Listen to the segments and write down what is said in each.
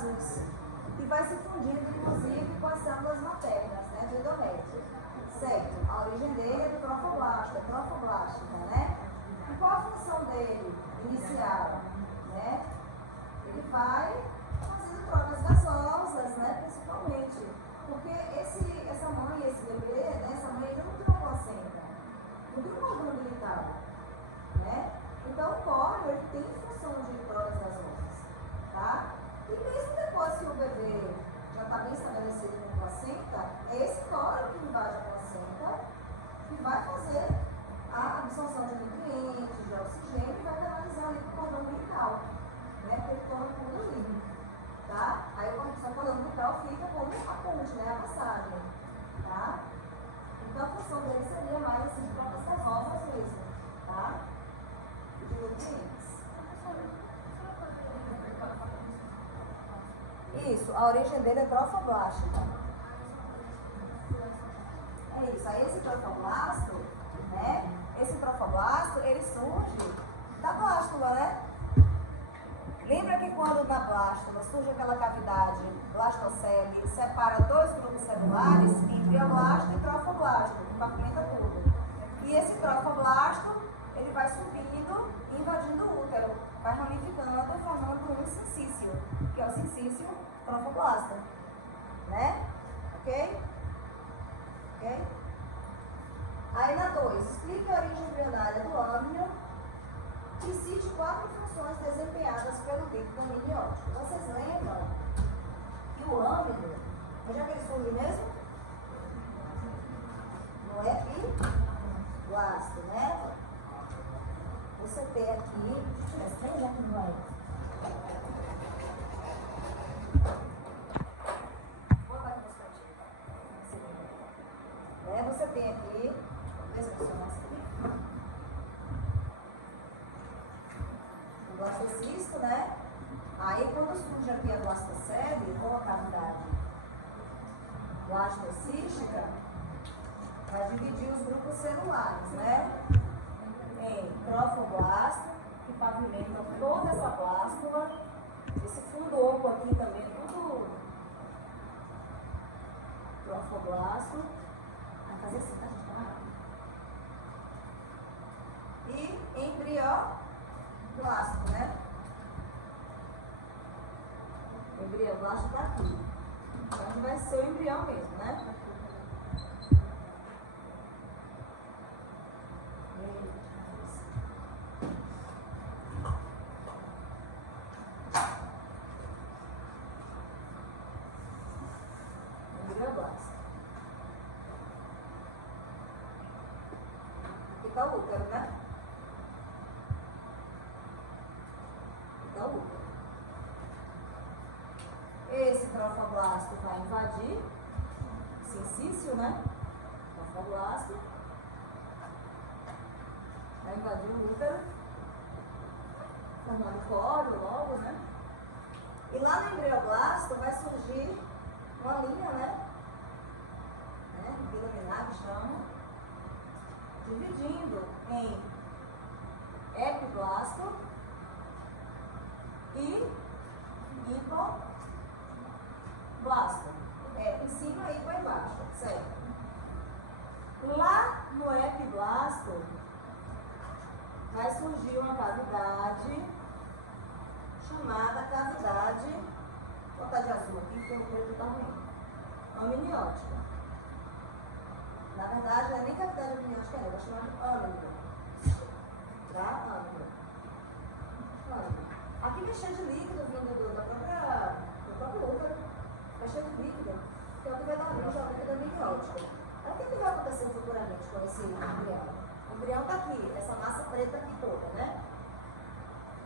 gases, que vai se fundindo, inclusive, com as células maternas, né, do endométrio. Certo? A origem dele é do trofoblasto, é trofoblástica, né? E qual a função dele inicial? Né? Ele vai fazendo trocas gasosas, né, principalmente. Porque essa mãe, esse bebê, né, essa mãe ainda não tem uma placenta, não tem um órgão umbilical, né? Então o cólon, ele tem função de trocas gasosas, tá? E mesmo depois que o bebê já está bem estabelecido com placenta, é esse cólon que invade a placenta, que vai fazer a absorção de nutrientes, de oxigênio e vai canalizar ali para o cordão umbilical, né? Porque ele torna tudo livre, tá? Aí o cordão umbilical fica como a ponte, né? A passagem, tá? Então a função dele seria mais assim, de trocas gasosas mesmo, tá? E de nutrientes. Isso, a origem dele é trofoblástica. É isso, aí esse trofoblasto, né? Esse trofoblasto, ele surge da blástula, né? Lembra que quando na blástula surge aquela cavidade blastocele, separa dois grupos celulares, embrioblasto e trofoblasto, que pavimenta tudo. E esse trofoblasto, ele vai subindo, invadindo o útero, vai ramificando, formando um sincício, que é o sincício trofoblasta, né? Ok? Ok? Aí na 2, explique a origem embrionária do âmbio e cite 4 funções desempenhadas pelo líquido amniótico. Vocês lembram que o âmbio, onde é que ele surge mesmo? No epiblasto, né? Você tem aqui, mas tem aqui no ar. Vou botar aqui para você. Você tem aqui, deixa eu funcionar isso aqui. O blastocisto, né? Aí quando surge aqui a blastocele, ou a cavidade blastocística, vai dividir os grupos celulares, né? Em trofoblasto, que pavimenta toda essa blástula, esse fundo oco aqui também, tudo trofoblasto. Vai fazer assim, tá, gente? Tá rápido. E embrioblasto, né? O embrioblasto tá aqui. Então vai ser o embrião mesmo, né? Fica o útero, né? Fica o útero. Esse trofoblasto vai invadir o sincício, né? Trofoblasto. Vai invadir o útero, formando cólio logo, né? E lá no embrioblasto vai surgir uma linha, né? Bilaminar que chama, dividindo em epiblasto e hipoblasto. Em cima e embaixo, certo? Lá no epiblasto vai surgir uma cavidade chamada cavidade, vou botar de azul aqui, porque o preto está ruim, amniótica. Na verdade, não é nem cavidade amniótica, é chamada de âmbio. Tá? Âmbio. Aqui vai cheio de líquido vindo do próprio útero. Vai cheio de líquido, que é o que vai dar origem ao líquido amniótico. Aí o que vai acontecer futuramente com esse embrião? O embrião está aqui, essa massa preta aqui toda, né?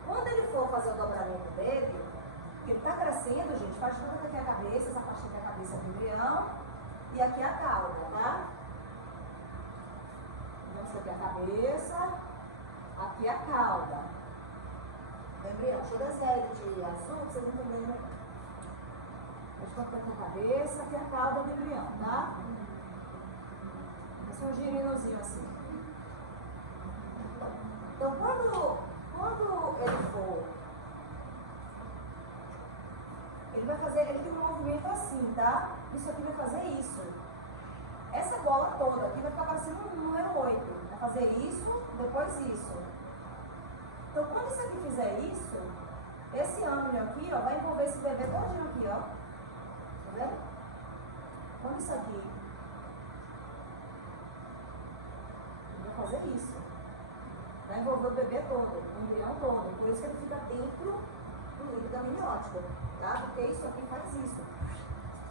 Quando ele for fazer o dobramento dele, ele está crescendo, gente, faz tudo aqui a cabeça, essa parte aqui é a cabeça do embrião, e aqui a cauda, tá? Vamos aqui a cabeça, aqui a cauda do embrião. Deixa eu desenhar ele de azul, pra vocês entenderem melhor. Deixa eu colocar a cabeça, aqui a cauda do embrião, tá? Vai ser um girinozinho assim. Então, quando ele ele tem um movimento assim, tá? Isso aqui vai fazer isso. Essa bola toda aqui vai ficar parecendo um número 8. Vai fazer isso, depois isso. Então, quando isso aqui fizer isso, esse ângulo aqui, ó, vai envolver esse bebê todinho aqui, ó. Tá vendo? Quando isso aqui vai fazer isso. Vai envolver o bebê todo, o embrião todo. Por isso que ele fica dentro do líquido amniótico, tá? Porque isso aqui faz isso.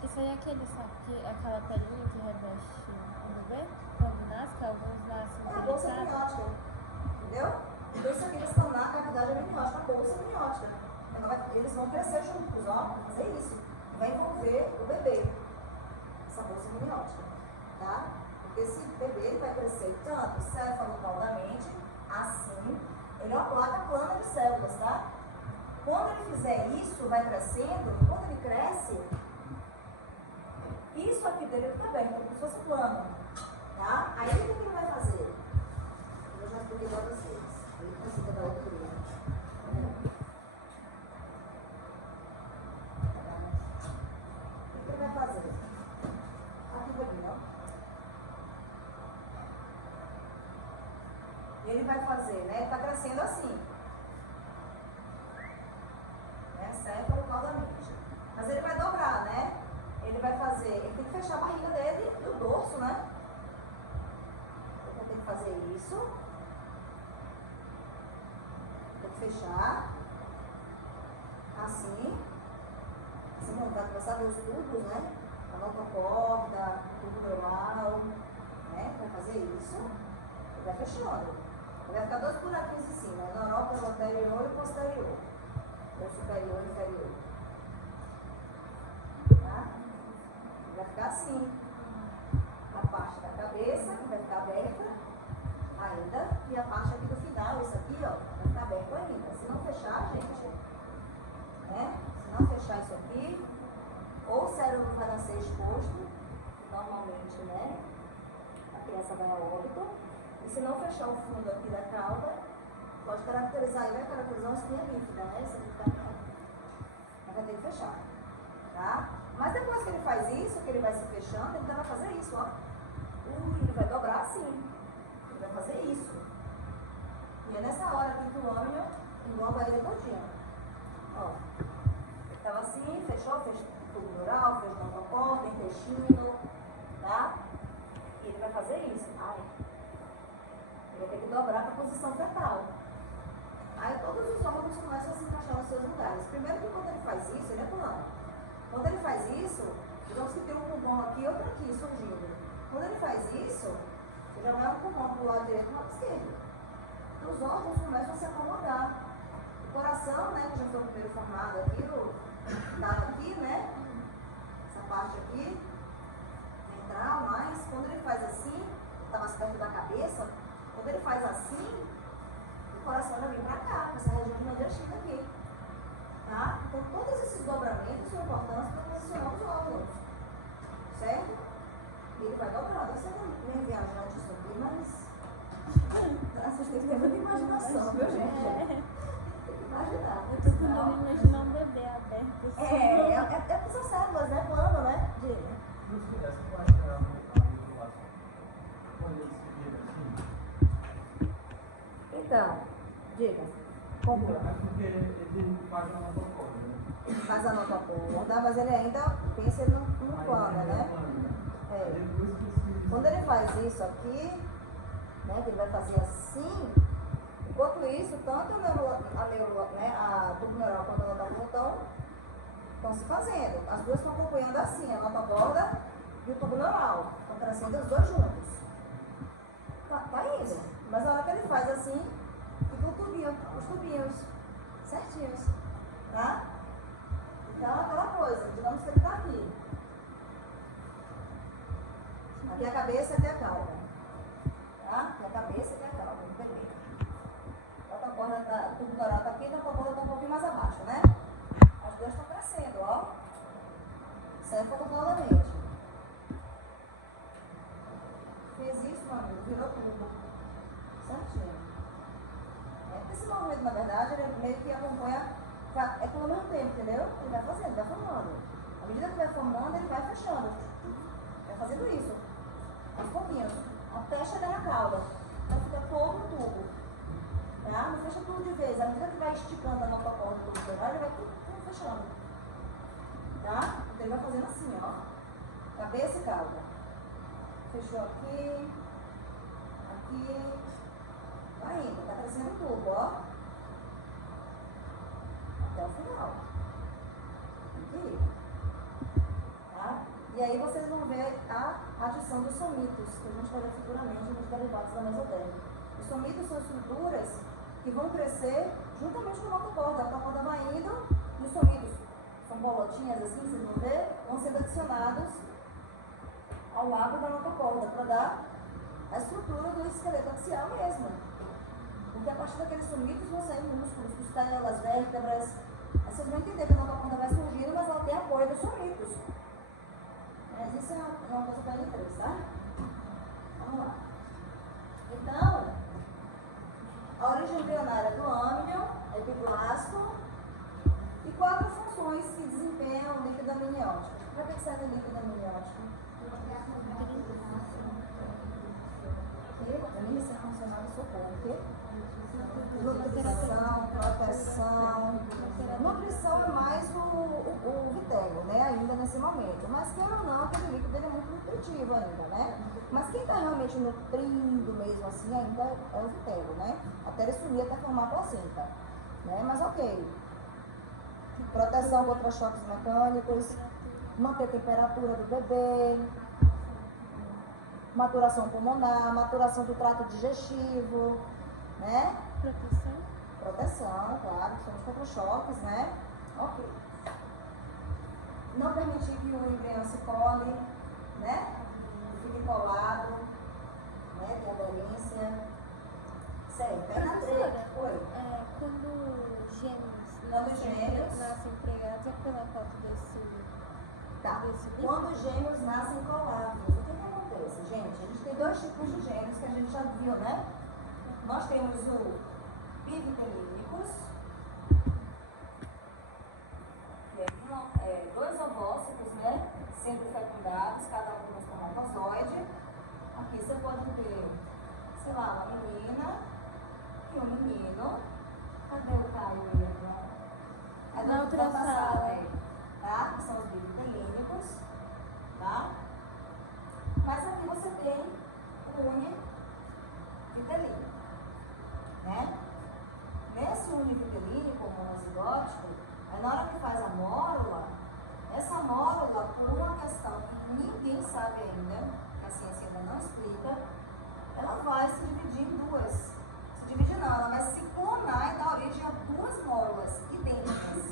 Isso aí é aquela pelinha que reveste o bebê? Quando nasce, que alguns nascem. É a bolsa amniótica, entendeu? Então isso aqui eles estão na cavidade amniótica, na bolsa amniótica. Eles vão crescer juntos, ó, vai fazer isso. Vai envolver o bebê, essa bolsa amniótica, tá? Porque esse bebê ele vai crescer tanto cefalocaudalmente, assim, ele é uma placa plana de células, tá? Quando ele fizer isso, vai crescendo, e quando ele cresce, isso aqui dele fica aberto, como se fosse plano, tá? Aí o que ele vai fazer? Eu já expliquei para vocês. Ele precisa da altura. O que ele vai fazer? Aqui vai vir, ó. Ele vai fazer, né? Ele está crescendo assim. Né? Cefalocaudalmente. Mas ele vai dobrar, né? Ele vai fazer, ele tem que fechar a barriga dele e o dorso, né? Ele vai ter que fazer isso. Tem que fechar. Assim. Assim não vai começar a ver os tubos, né? A notocorda, tubo neural, né? Vai fazer isso. Ele vai fechando. Vai ficar dois buraquinhos em cima, a neurópata anterior e posterior. Ou superior e inferior. Tá? Vai ficar assim. A parte da cabeça vai ficar aberta ainda. E a parte aqui do final, isso aqui, ó, vai ficar aberto ainda. Se não fechar, gente, né? Se não fechar isso aqui, ou o cérebro vai nascer exposto, normalmente, né? A criança vai ao óbito. E se não fechar o fundo aqui da cauda, pode caracterizar, vai caracterizar uma espinha bífida, né? Isso aqui tá aqui. Mas vai ter que fechar, tá? Mas depois que ele faz isso, que ele vai se fechando, ele vai fazer isso, ó. Ele vai dobrar assim. Ele vai fazer isso. E é nessa hora aqui que o âmnio engloba ele todinho. Ó. Ele estava assim, fechou tubo neural, fez notocorda, intestino, tá? E ele vai fazer isso. Ai. Ele vai ter que dobrar para a posição fetal. Aí todos os órgãos começam a se encaixar nos seus lugares. Primeiro que quando ele faz isso, ele é plano. Quando ele faz isso, digamos que tem um pulmão aqui e outro aqui surgindo. Quando ele faz isso, ele já vai um pulmão para o lado direito e para o lado esquerdo. Então os órgãos começam a se acomodar. O coração, né, que já foi o primeiro formado aqui, dado aqui, né? Essa parte aqui, ventral, mas quando ele faz assim, está mais perto da cabeça, quando ele faz assim, o coração já vem para cá, essa região de nordestina aqui. Tá? Então, todos esses dobramentos são importantes para posicionar os órgãos. Certo? E ele vai dobrar. Você não vem viajante isso aqui, mas vocês têm que ter muita imaginação, viu, gente? Tem que imaginar. Eu tô tentando imaginar um bebê aberto assim. É porque são células, né? Plano, né? Então, diga. Conclua. Porque ele faz a notocorda, né? Faz a notocorda, mas ele ainda pensa no plano, né? É. Quando ele faz isso aqui, né, que ele vai fazer assim, enquanto isso, tanto a tubo neural quanto a notocorda estão se fazendo. As duas estão acompanhando assim, a notocorda e o tubo neural. Estão crescendo os dois juntos. Tá indo. Mas na hora que ele faz assim, fica os tubinhos certinhos, tá? Então, aquela coisa, digamos que ele tá aqui. Aqui é a cabeça, aqui é a cauda. Tá? Aqui é a cabeça, aqui é a cauda, do bebê. A corda o tubo neural tá aqui, então a corda tá um pouquinho mais abaixo, né? As duas estão crescendo, ó. Cefalocaudalmente. Fez isso, meu amigo, virou tubo. Certinho. Esse movimento, na verdade, ele meio que acompanha, é pelo mesmo tempo, entendeu? Ele vai fazendo, vai formando. À medida que vai formando, ele vai fechando. Vai fazendo isso. Aos pouquinhos. Até chegar na cauda. Então fica todo no tubo. Tá? Não fecha tudo de vez. À medida que vai esticando a notocorda do uterário, ele vai tudo fechando. Tá? Então ele vai fazendo assim, ó. Cabeça e cauda. Fechou aqui. Aqui. Vai indo. Tá crescendo o tubo, ó. Até o final. Aqui. Tá? E aí vocês vão ver a adição dos somitos, que a gente vai ver futuramente nos derivados da mesotérmica. Os somitos são estruturas que vão crescer juntamente com a notocorda. A notocorda vai indo e os somitos são bolotinhas assim, vocês vão ver, vão sendo adicionados ao lado da notocorda para dar a estrutura do esqueleto axial mesmo. Porque a partir daqueles somitos vão sair músculos, costelas, vértebras. Aí vocês vão entender que a notocorda vai surgindo, mas ela tem apoio dos somitos. Mas isso é uma coisa para L3, tá? Vamos lá. Então, a origem embrionária do âmnio, epiblasto, e 4 funções que desempenham o líquido amniótico. Para que serve o líquido amniótico? Delícia funcional do socorro. O quê? Nutrição, proteção. Nutrição é mais o vitelo, né? Ainda nesse momento. Mas queira ou não, aquele líquido ele é muito nutritivo ainda, né? Mas quem está realmente nutrindo mesmo assim ainda é o vitelo, né? Até ele sumir, até formar a placenta. Né? Mas ok. Proteção contra choques mecânicos, manter a temperatura do bebê, maturação pulmonar, maturação do trato digestivo, né? Proteção. Proteção, claro, somos contra choques, né? Ok. Não permitir que o embrião se cole, né? Fique colado, né? Tem aderência. Certo. Professora, Oi. quando gêmeos Quando gêmeos nascem empregados, é pela falta desse... Tá. Quando gêmeos nascem colados, o que acontece, gente? A gente tem 2 tipos de gêmeos que a gente já viu, né? Nós temos o bivitelínicos, que é 2 ovócitos, né? Sendo fecundados, cada um com um espermatozoide. Aqui você pode ter, sei lá, uma menina e um menino. Cadê o Caio aí? É Na outra sala. Tá? Que são os bivitelínicos, tá? Mas aqui você tem o univitelínico, né? Nesse univitelínico monozigótico, aí na hora que faz a mórula, essa mórula, por uma questão que ninguém sabe ainda, que a ciência ainda não explica, ela vai se dividir em 2. Se dividir não, ela vai se clonar e dar origem a 2 mórulas idênticas.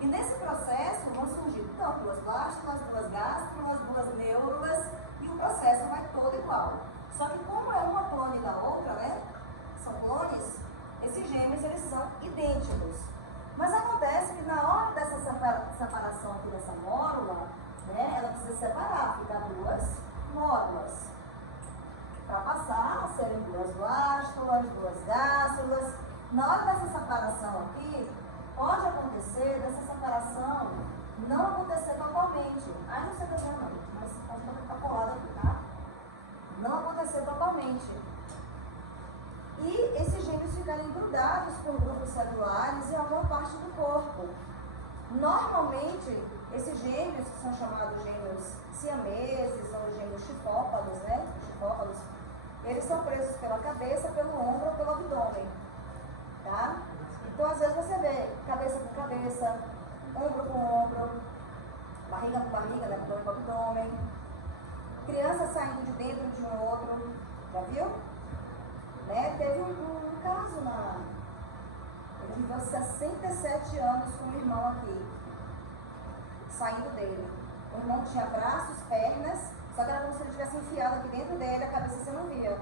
E nesse processo vão surgir então 2 blástulas, 2 gástrulas, 2 neurulas e o processo vai todo igual. Só que como é uma clone da outra, né? São clones, esses gêmeos eles são idênticos. Mas acontece que na hora dessa separação aqui dessa mórula, né? Ela precisa separar, ficar 2 mórulas. Para passar a serem 2 blástulas, 2 gástrulas. Na hora dessa separação aqui, pode acontecer dessa separação não acontecer totalmente. Aí não sei o que não, mas pode estar colado aqui, tá? Não acontecer totalmente. E esses gêmeos ficarem grudados por grupos celulares em alguma parte do corpo. Normalmente, esses gêmeos, que são chamados gêmeos siameses ou gêmeos chifópados, né? Chifópados, eles são presos pela cabeça, pelo ombro ou pelo abdômen. Tá? Então, às vezes você vê cabeça com cabeça, ombro com ombro, barriga com barriga, né? Abdômen com abdômen. Criança saindo de dentro de um outro. Já viu? Né? Teve um caso ele viveu 67 anos com um irmão aqui, saindo dele. O irmão tinha braços, pernas, só que era como se ele tivesse enfiado aqui dentro dele, a cabeça você não via.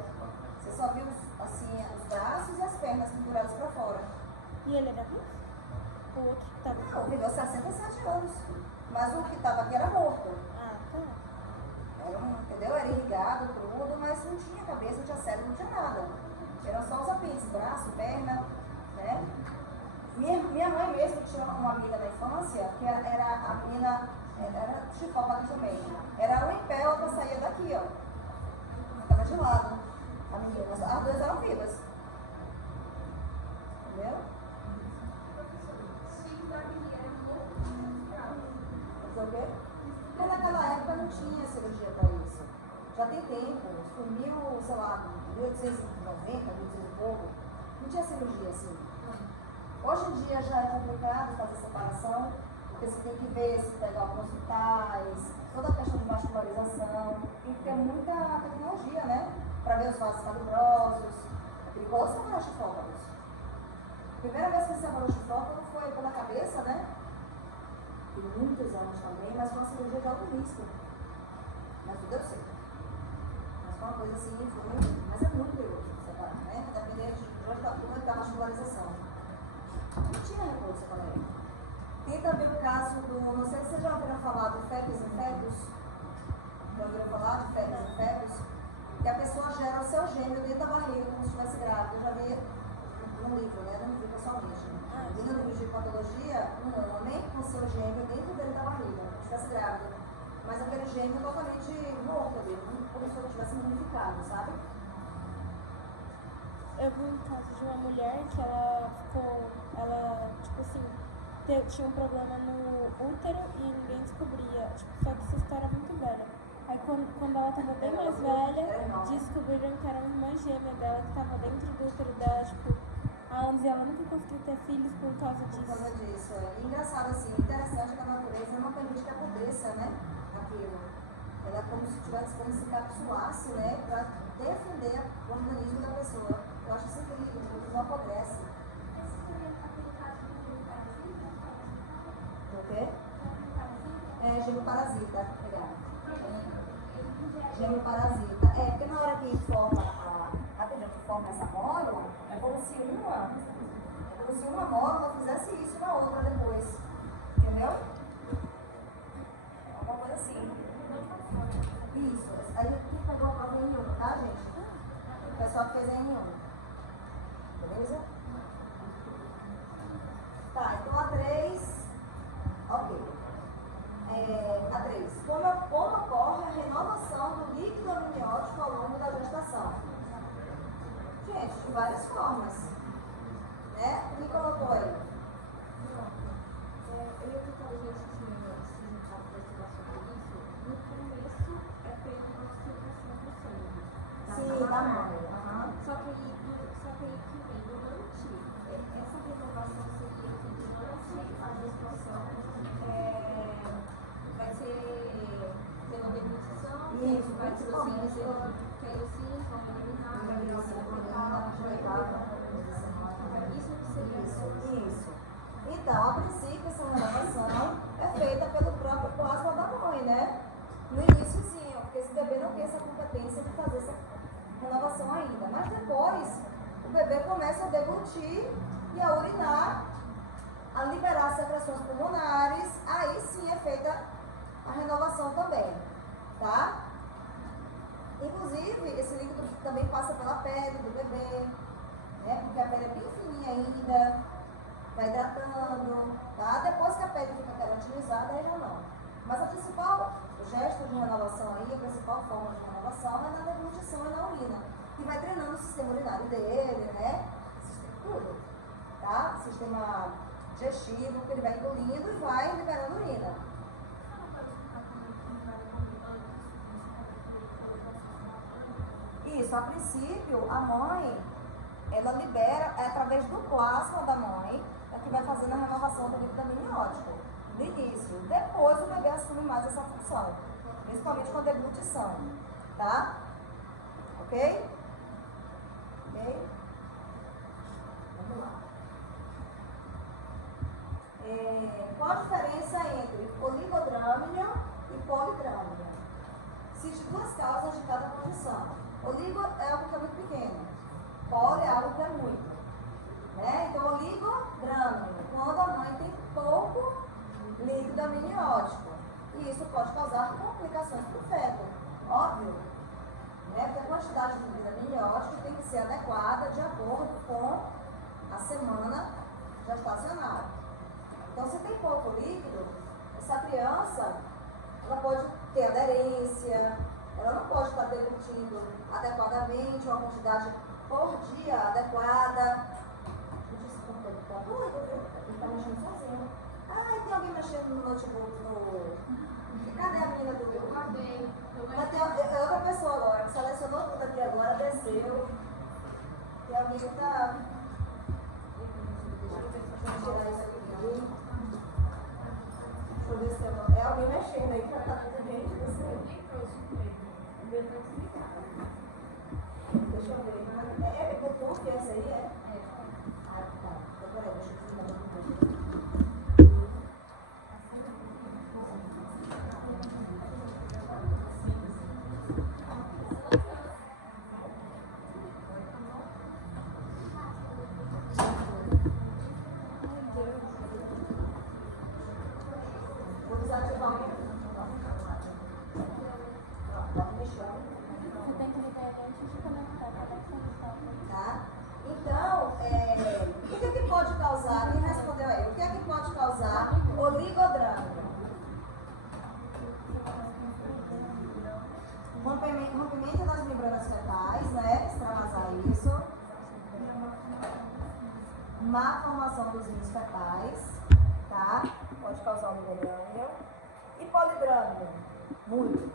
Você só viu assim, os braços e as pernas penduradas para fora. E ele era vivo? O outro que estava aqui? Não, viveu 67 anos. Mas o que estava aqui era morto. Ah, tá. Entendeu? Era irrigado, tudo, mas não tinha cabeça, não tinha cérebro, não tinha nada. Eram só os apêndices, braço, perna, né? Minha mãe mesmo tinha uma amiga na infância, que era a menina, era chifão aqui também. Era um em pé, a outra saía daqui, ó. Ficava de lado. A menina, as duas eram vivas. Entendeu? Mas o quê? Porque naquela época não tinha cirurgia para isso. Já tem tempo, foi sei lá, 1890, 1800 e pouco, não tinha cirurgia assim. Hoje em dia já é complicado fazer separação, porque você tem que ver se pegar alguns hospitais, toda a questão de vascularização, tem que ter muita tecnologia, né? Para ver os vasos calibrosos. É perigoso separar chifrópolis. A primeira vez que se separou chifrópolis foi pela cabeça, né? Tem muitos anos também, mas foi uma cirurgia de alto risco. Mas tudo deu certo. Mas foi uma coisa assim, mas é muito perigoso separar, né? Dependendo da vascularização. Não tinha recurso para ele. Tem também o caso do, não sei se vocês já ouviram falar do fetos e fetos. Já ouviram falar de fetos e fetos? Que a pessoa gera o seu gêmeo dentro da barriga, como se estivesse grávida. Eu já vi no livro, né? Não vi pessoalmente. Vi no livro de patologia, um homem com seu gêmeo dentro dele da barriga, como se estivesse grávida. Mas aquele gêmeo totalmente morto ali, como se ele estivesse mumificado, sabe? Eu vi um caso de uma mulher que tipo assim, tinha um problema no útero e ninguém descobria. Tipo, só que essa história é muito velha. Aí quando ela estava bem mais velha, descobriram que era uma irmã gêmea dela que estava dentro do útero dela, tipo, há anos, e ela nunca conseguiu ter filhos por causa disso. Por causa disso, é. Engraçado assim, interessante que a natureza não permite que aconteça, né? Aquilo. Ela é como se tivesse, como se encapsulasse, né? Para defender o organismo da pessoa. Eu acho isso incrível, não apodrece. O quê? É, gêmeo parasita, legal. Gêmeo parasita. É, porque na hora que forma essa mórula, é como se uma mórula fizesse isso na outra depois. Entendeu? Alguma coisa assim. Isso. Aí aqui pegou a prova em N1, tá, gente? O pessoal que fez em N1. Beleza? Tá, então a 3. Ok. A 3. Como ocorre a renovação do líquido amniótico ao longo da gestação? Gente, de várias formas. Né? Quem colocou aí? Eu ia tentar a gente tinha sindicato para estudar sobre isso. No começo é feita uma oxigenação do sangue. Sim, da mãe. Só que aí que vem durante essa renovação seria que durante a gestação vai ser pela deglutição, Isso, vai ser assim, que aí os cílios vão eliminar, isso que seria Isso. Então, a princípio, essa renovação é feita pelo próprio plasma da mãe, né? No iníciozinho, porque esse bebê não tem essa competência de fazer essa renovação ainda. Mas depois, o bebê começa a deglutir e a urinar, a liberar secreções pulmonares, aí sim é feita a renovação também, tá? Inclusive, esse líquido também passa pela pele do bebê, né? Porque a pele é bem fininha ainda, vai hidratando, tá? Depois que a pele fica queratinizada, aí já não. Mas o gesto de renovação aí, a principal forma de renovação é na deglutição e na urina. E vai treinando o sistema urinário dele, né? Tudo, tá? Sistema digestivo, que ele vai engolindo e vai liberando urina. Isso, a princípio, a mãe, ela libera, através do plasma da mãe, é que vai fazendo a renovação do líquido amniótico, no início. Depois o bebê assume mais essa função, principalmente com a deglutição, tá? Ok? Ok? Vamos lá. Qual a diferença entre oligodrâmina e polidrâmina? Existe duas causas de cada condição. Oligo é algo que é muito pequeno, poli é algo que é muito. Né? Então, oligodrâmina, quando a mãe tem pouco líquido amniótico. E isso pode causar complicações para o feto, óbvio. Né? Porque a quantidade de líquido amniótico tem que ser adequada de acordo com a semana gestacional. Então, se tem pouco líquido, essa criança, ela pode ter aderência, ela não pode estar deglutindo adequadamente, uma quantidade por dia adequada. Desculpa, ele tá doido, viu? Ele está mexendo sozinho. Ah, tem alguém mexendo no notebook, Cadê a menina do... Mas tem outra pessoa agora, que selecionou tudo aqui agora, desceu. Tem alguém que está... Deixa eu tirar isso aqui. Deixa eu ver se é alguém mexendo aí, que já está tudo dentro do seu. Deixa eu ver. É Bluetooth esse aí, é? Ah, tá. Então, peraí, deixa eu desligar o Bluetooth. Vou desativar o Você tem que ligar ele antes de conectar, tá? Então, o que é que pode causar? Quem respondeu aí? O que é que pode causar oligodrâmio? Rompimento das membranas fetais, né? Extravasar isso. Má formação dos rins fetais, tá? Pode causar oligodrâmio. E polidrâmio? Muito.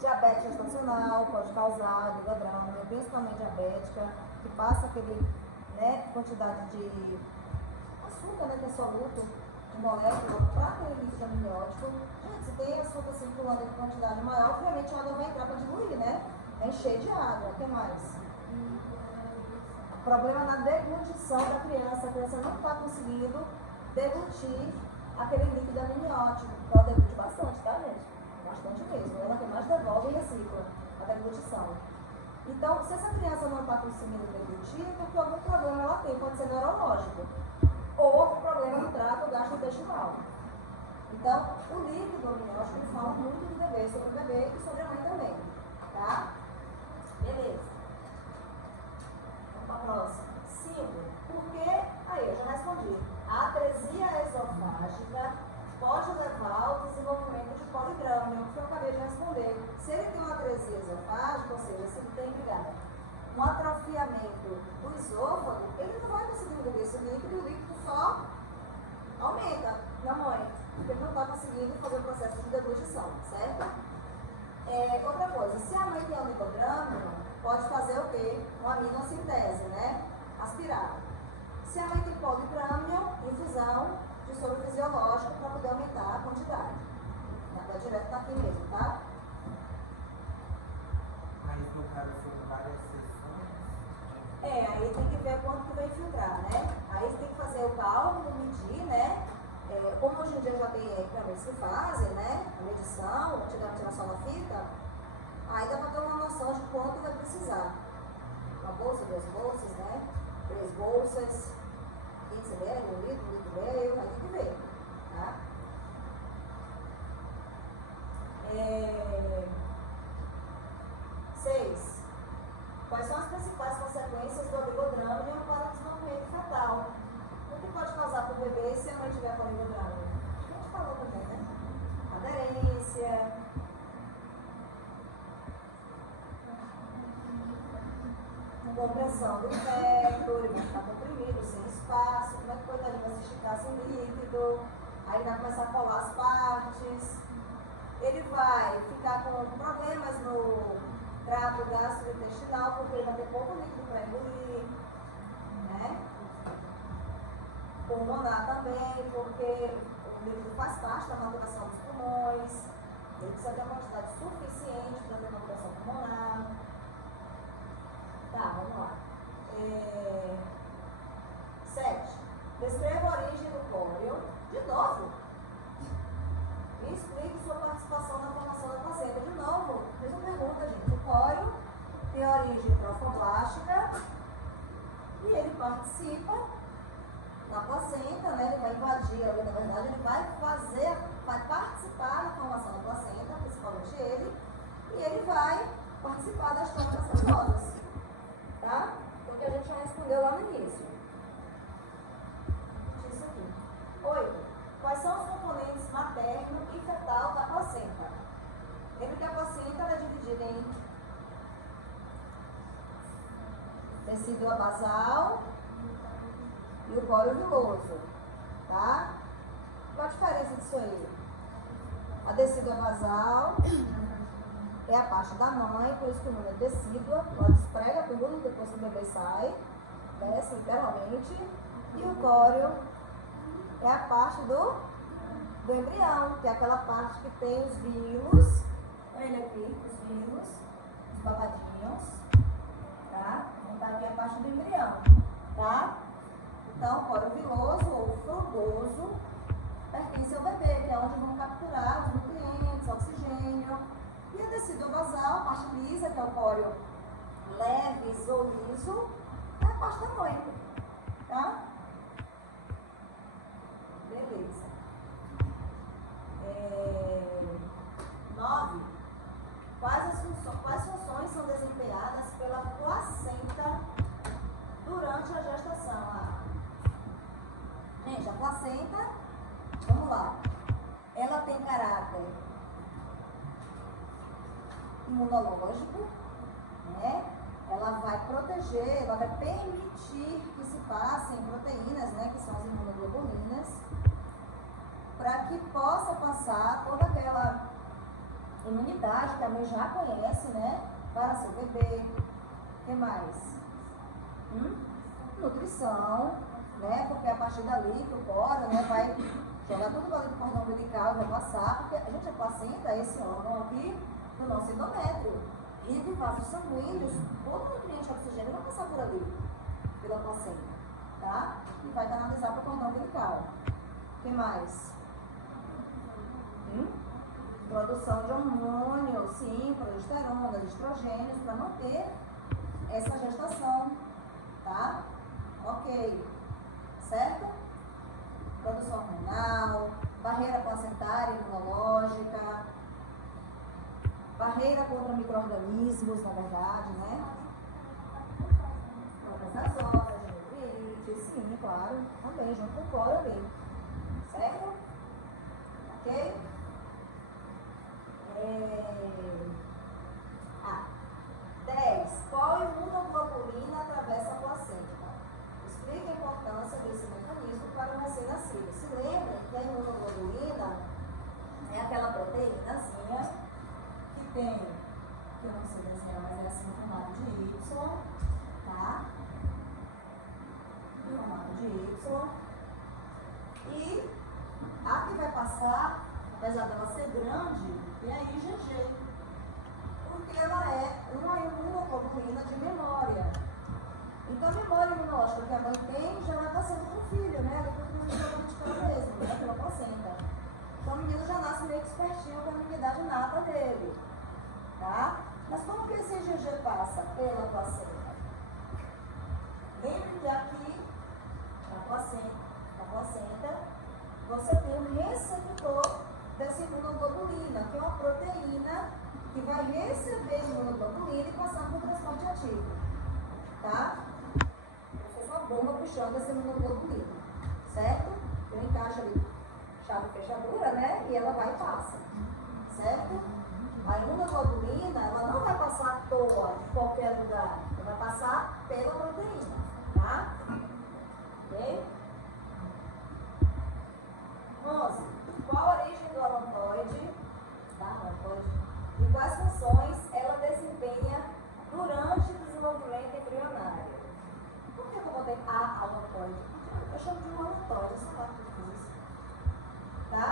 Diabetes gestacional pode causar oligodrâmio, principalmente diabética, que passa aquele, né, quantidade de açúcar, né, que é soluto, de molécula, para aquele líquido amniótico. Gente, se tem açúcar circulando em quantidade maior, obviamente a água vai entrar para diluir, né? É encher de água. O que mais? Problema na deglutição da criança. A criança não está conseguindo deglutir aquele líquido amniótico. Ela deglute bastante, tá, gente? Bastante mesmo. Ela que mais devolve e recicla a deglutição. Então, se essa criança não está conseguindo deglutir, é porque algum problema ela tem, pode ser neurológico. Ou algum problema no trato gastrointestinal. Então, o líquido amniótico ele fala muito do bebê, sobre o bebê e sobre a mãe também. Tá? Beleza. Vamos para a próxima. 5. Porque, aí eu já respondi. A atresia esofágica pode levar ao desenvolvimento de polidrâmio, que eu acabei de responder. Se ele tem uma atresia esofágica, ou seja, se ele tem um atrofiamento do esôfago, ele não vai conseguir beber esse líquido, e o líquido só aumenta na mãe, porque ele não está conseguindo fazer o processo de deglutição, certo? Outra coisa, se a mãe tem oligodrâmio, pode fazer o quê? Uma aminocintese, né? Aspirar. Se a mãe tem polidrâmio, infusão de soro fisiológico para poder aumentar a quantidade. Vai direto daqui mesmo, tá? Mas no caso são várias sessões. Aí tem que ver quanto que vai filtrar, né? Aí você tem que fazer o cálculo, medir, né? Como hoje em dia já tem equipamentos que fazem, né? A medição, antigamente era só na fita, aí dá para ter uma noção de quanto vai precisar. Uma bolsa, 2 bolsas, né? 3 bolsas, 15 ml, 1 litro, 1 litro e meio, aí tem que ver, tá? 6. Quais são as principais consequências do oligodrâmio para o desenvolvimento fetal? O que pode causar para o bebê se a mãe tiver com oligodrâmio? A gente falou também, né? Aderência. Compressão do feto, ele vai ficar comprimido, sem espaço. Como é que coitadinho vai se esticar sem líquido? Aí ele vai começar a colar as partes. Ele vai ficar com problemas no trato gastrointestinal, porque ele vai ter pouco líquido para engolir, né? Pulmonar também, porque o líquido faz parte da maturação dos pulmões. Ele precisa ter uma quantidade suficiente para ter maturação pulmonar. Tá, vamos lá. 7. Descreva a origem do córeo. De novo. E explique sua participação na formação da placenta. De novo, mesma pergunta, gente. O córeo tem origem trofoblástica e ele participa na placenta, né? Ele vai invadir ali, na verdade, ele vai participar da formação da placenta, principalmente ele, e ele vai participar das trocas sexuosas. Tá? Porque a gente já respondeu lá no início. Isso aqui. 8. Quais são os componentes materno e fetal da placenta? Lembra que a placenta ela é dividida em tecido basal e o córeo viloso, tá? Qual a diferença disso aí? A decídua basal é a parte da mãe, por isso que o nome é decídua, ela desprega tudo depois que o bebê sai, desce literalmente, e o córeo é a parte do embrião, que é aquela parte que tem os vilos, olha ele aqui, os vilos, os babadinhos, tá? Então tá aqui a parte do embrião, tá? Então, o córeo viloso ou frugoso pertence ao bebê, que é onde vão capturar os nutrientes, oxigênio. E a decídua basal, a parte lisa, que é o córeo leves ou liso, é a parte da mãe, tá? Beleza. 9. Quais funções são desempenhadas pela placenta durante a gestação? Gente, a placenta, vamos lá, ela tem caráter imunológico, né? Ela vai proteger, ela vai permitir que se passem proteínas, né, que são as imunoglobulinas, para que possa passar toda aquela imunidade que a mãe já conhece, né, para seu bebê. O que mais? Nutrição, né, porque a partir dali que o córeo, né, vai jogar tudo ali do cordão umbilical, vai passar, porque a gente, a placenta é esse órgão aqui do nosso endométrio. E de vasos sanguíneos, todo nutriente de oxigênio vai passar por ali, pela placenta, tá? E vai canalizar para o cordão umbilical. O que mais? Produção de hormônio, sim, progesterona, estrogênios, para manter essa gestação, tá? Ok. Certo? Produção hormonal, barreira placentária imunológica, barreira contra micro-organismos, na verdade, né? Outras azosas, gengibrite, sim, claro, também, junto com o cloro ali. Certo? Ok? 10. Qual imunoglobulina atravessa a placenta? Explica a importância desse mecanismo para o recém-nascido. Se lembra que a imunoglobulina é aquela proteínazinha que tem, que eu não sei desenhar, mas é assim, no formato de Y, tá? No formato de Y. E a que vai passar, apesar dela ser grande, é a IgG, porque ela é uma imunoglobulina de memória. Então, a memória imunológica que a mãe tem já vai passando para o filho, né? Ali para o filho mesmo, né? Pela placenta. Então, o menino já nasce meio que espertinho com a imunidade inata dele, tá? Mas como que esse IgG passa? Pela placenta. Lembre que aqui, na placenta, você tem um receptor dessa imunoglobulina, que é uma proteína que vai receber a imunoglobulina e passar por transporte ativo, tá? Como se fosse uma bomba puxando essa imunoglobulina, certo? Eu encaixo ali, chave e fechadura, né? E ela vai e passa, certo? A imunoglobulina, ela não vai passar à toa em qualquer lugar, ela vai passar pela proteína, tá? Ok? 11. Qual a origem do alantoide? E quais funções ela desempenha durante o desenvolvimento embrionário? Por que eu botei a alantoide? Eu chamo de um alantoide, sei lá o que eu fiz. Tá?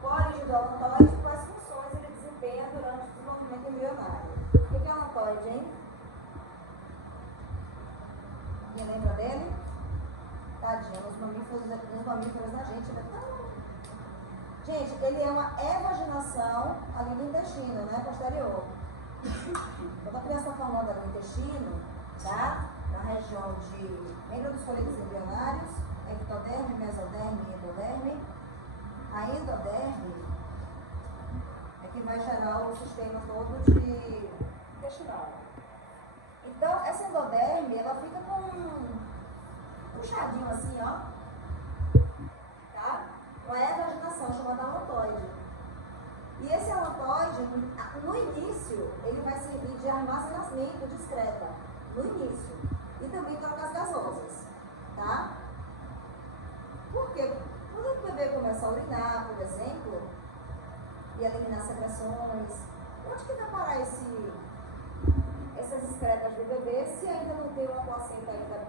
Qual a origem do alantoide e quais funções ele desempenha durante o desenvolvimento embrionário? O que é alantoide, hein? Quem lembra dele? Tadinho, os mamíferos da gente, né? Gente, ele é uma evaginação ali do intestino, né? Posterior. Quando a criança está formando ali no intestino, tá? Na região de. Lembra dos folitos embrionários? Ectoderme, mesoderme e endoderme. A endoderme é que vai gerar o sistema todo de intestinal. Então, essa endoderme, ela fica com um puxadinho assim, ó. Tá? secreção chamada alantoide. E esse alantoide, no início, ele vai servir de armazenamento discreta, no início, e também trocas gasosas, tá? Por quê? Quando o bebê começa a urinar, por exemplo, e eliminar secreções, onde que vai parar essas excretas do bebê se ainda não tem uma placenta ainda,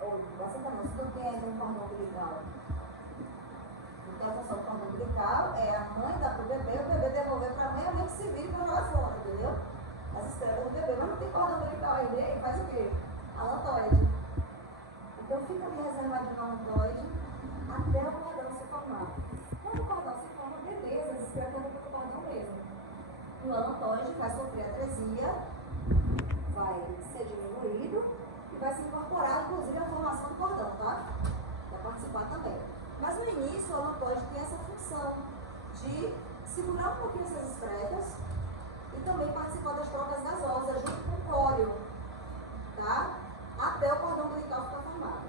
ou placenta não, se não tem ainda um cordão umbilical? Então a função do cordão umbilical é a mãe dar para o bebê devolver para a mãe que se vire para ela fora, entendeu? As excretas do bebê, mas não tem cordão umbilical ainda, e faz o quê? Alantoide. Então fica ali reservadinho no alantoide até o cordão se formar. Quando o cordão se forma, beleza, as excretas vão para o cordão mesmo. O alantoide vai sofrer atresia, vai ser diminuído e vai se incorporar, inclusive, a formação do cordão, tá? Vai participar também. Mas no início, o alantoide tem essa função de segurar um pouquinho essas excretas e também participar das trocas gasosas junto com o cóleo, tá? Até o cordão umbilical ficar formado.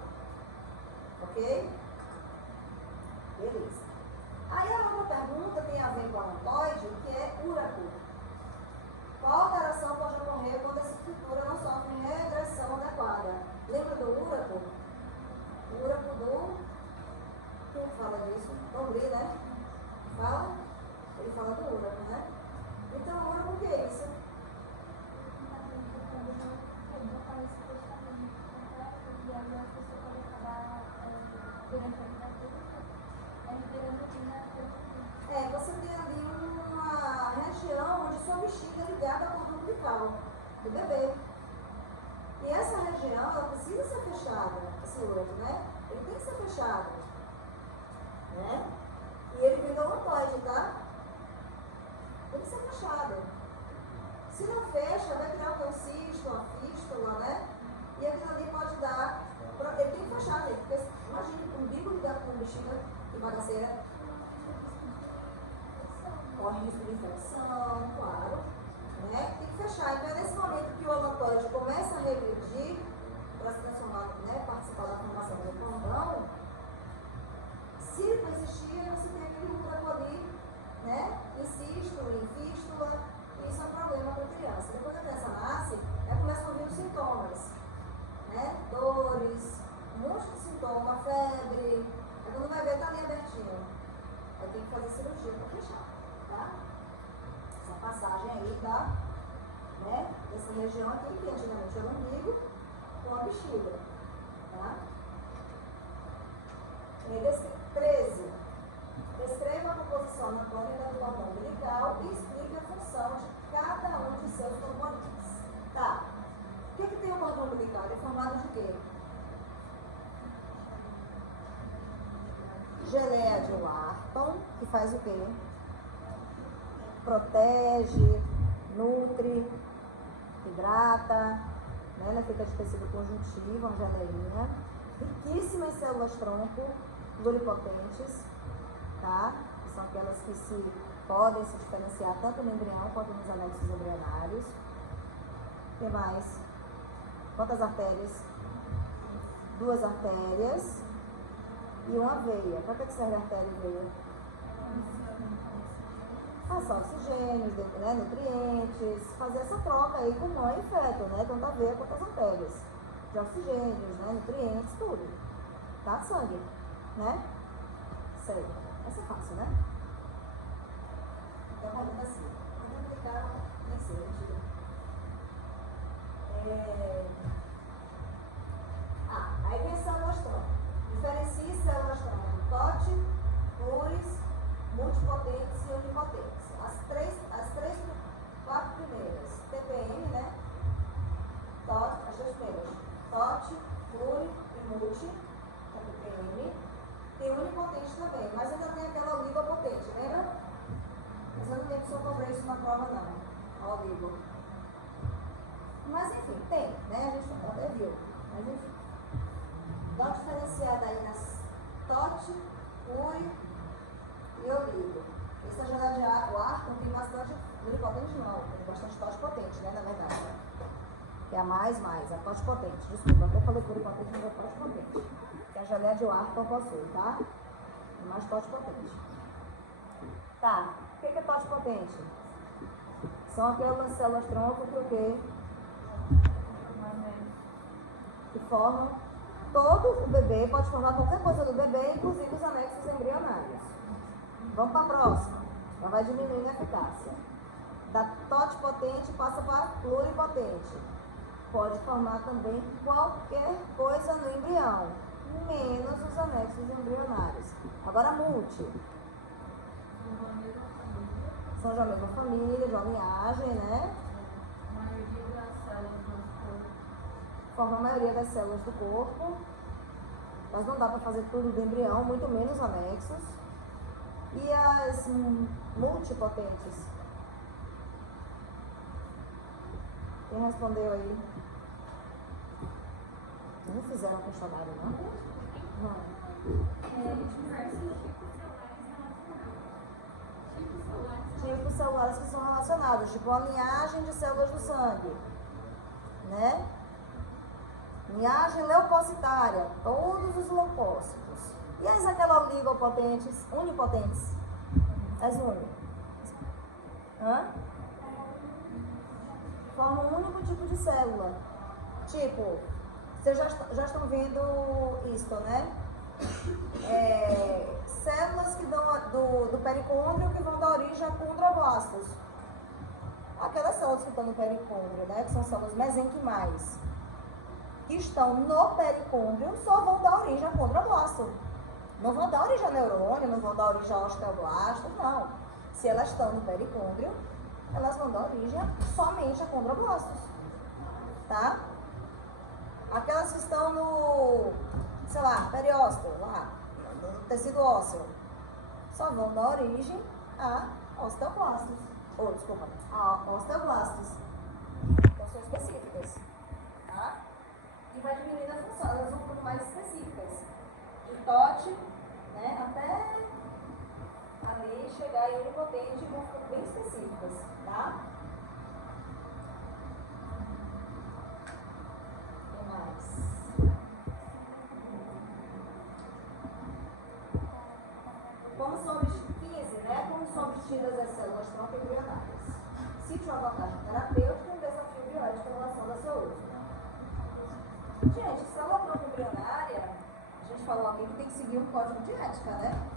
Ok? Beleza. Aí a outra pergunta tem a ver com o alantoide, que é úraco. Qual alteração pode ocorrer quando essa estrutura não sofre regressão adequada? Lembra do úraco? O úraco do... Quem fala disso? Dobri, né? Fala? Ele fala do úraco, né? Então, o úraco o que é isso? Você tem ali uma região onde sua bexiga é ligada ao cordão umbilical do bebê. E essa região, ela precisa ser fechada, esse úraco, né? Ele tem que ser fechado, né? E ele vem do alantoide, tá? Tem que ser fechado. Se não fecha, vai criar um cisto, uma fístula, né? E aquilo ali pode dar... Ele tem que fechar, né? Porque imagina um umbigo ligado com bexiga e bagaceira. Corre risco de infecção, claro. Né? Tem que fechar. Então é nesse momento que o alantoide começa a regredir para se transformar, né? Participar da formação do cordão. Se não existir, você tem aquele úraco ali, né? Insisto, em fístula, e isso é um problema para a criança. Depois a criança nasce, começam a vir os sintomas, né? Dores, um monte de sintoma, febre. Aí quando vai ver, tá ali abertinho. Aí tem que fazer cirurgia para fechar, tá? Essa passagem aí da, né? Dessa região aqui, que antigamente era o umbigo, com a bexiga, tá? 13. Descreva a composição anatômica do cordão umbilical e explique a função de cada um de seus componentes. Tá. O que tem o cordão umbilical? Ele é formado de quê? Geleia de Wharton, que faz o quê? Protege, nutre, hidrata, né? Ela é feita de tecido conjuntivo, uma geleinha, riquíssima em células tronco, pluripotentes, tá? Que são aquelas que podem se diferenciar tanto no embrião quanto nos anexos embrionários. O que mais? Quantas artérias? 2 artérias e uma veia. Para que serve a artéria e veia? Passar oxigênio, né, nutrientes, fazer essa troca aí com mãe e feto, né? Tanto a veia quanto as artérias. De oxigênios, né, nutrientes, tudo. Tá? Sangue, né? Sei. Essa é fácil, né? Então, pergunta assim. Vou explicar, nem sei, mentira. Aí vem células tronco. Diferencie células tronco de TOT, plures, multipotentes e onipotentes. As 4 primeiras. TPM, né? TOT, as 2 primeiras. TOT, plure e multi, que é TPM. Tem onipotente também, mas ainda tem aquela oligopotente, lembra? Mas eu não lembro se eu cobrei isso na prova, não. A oligo. Mas enfim, tem, né? A gente até viu. Mas enfim. Dá uma diferenciada aí nas TOT, PURI e oligo. Essa geleia de Wharton tem bastante onipotente, não. Tem bastante TOT potente, né? Na verdade. Que é a mais, a TOT potente. Desculpa, até falei pluripotente, mas é TOT potente. Que a geleia de Wharton possui, tá? É mais TOT potente. Tá. O que é totipotente? São aquelas células tronco que o quê? Que formam todo o bebê, pode formar qualquer coisa do bebê, inclusive os anexos embrionários. Vamos para a próxima. Ela vai diminuindo a eficácia. Da totipotente passa para pluripotente. Pode formar também qualquer coisa no embrião, menos os anexos embrionários. Agora multi. São de uma mesma família, de uma linhagem, né? Forma a maioria das células do corpo, mas não dá para fazer tudo do embrião, muito menos anexos. E as multipotentes? Quem respondeu aí? Não fizeram questionário, não? Tipos celulares que são relacionados, tipo a linhagem de células do sangue, né? Linhagem leucocitária, todos os leucócitos. E as aquelas oligopotentes, unipotentes? As uni. Formam um único tipo de célula. Tipo, vocês já estão vendo isto, né? Células que dão do pericôndrio que vão dar origem a condroblastos. Aquelas células que estão no pericôndrio, né? Que são células mesenquimais, que estão no pericôndrio, só vão dar origem a condroblasto. Não vão dar origem a neurônio, não vão dar origem a osteoblasto, não. Se elas estão no pericôndrio, elas vão dar origem somente a condroblastos. Tá? Aquelas que estão no, sei lá, periósteo, lá, no tecido ósseo, só vão dar origem a osteoblastos. A osteoblastos. Então são específicas. Tá? E vai diminuindo a função, elas vão ficando mais específicas. De TOT, né, até ali chegar em unipotente e vão ficando bem específicas, tá? O que mais? Como são 15, né? Como são obtidas as células tronco embrionárias? Cite uma vantagem terapêutica e um desafio biológico em relação ao seu uso. Gente, célula tronco embrionária, a gente falou aqui que tem que seguir um código de ética, né?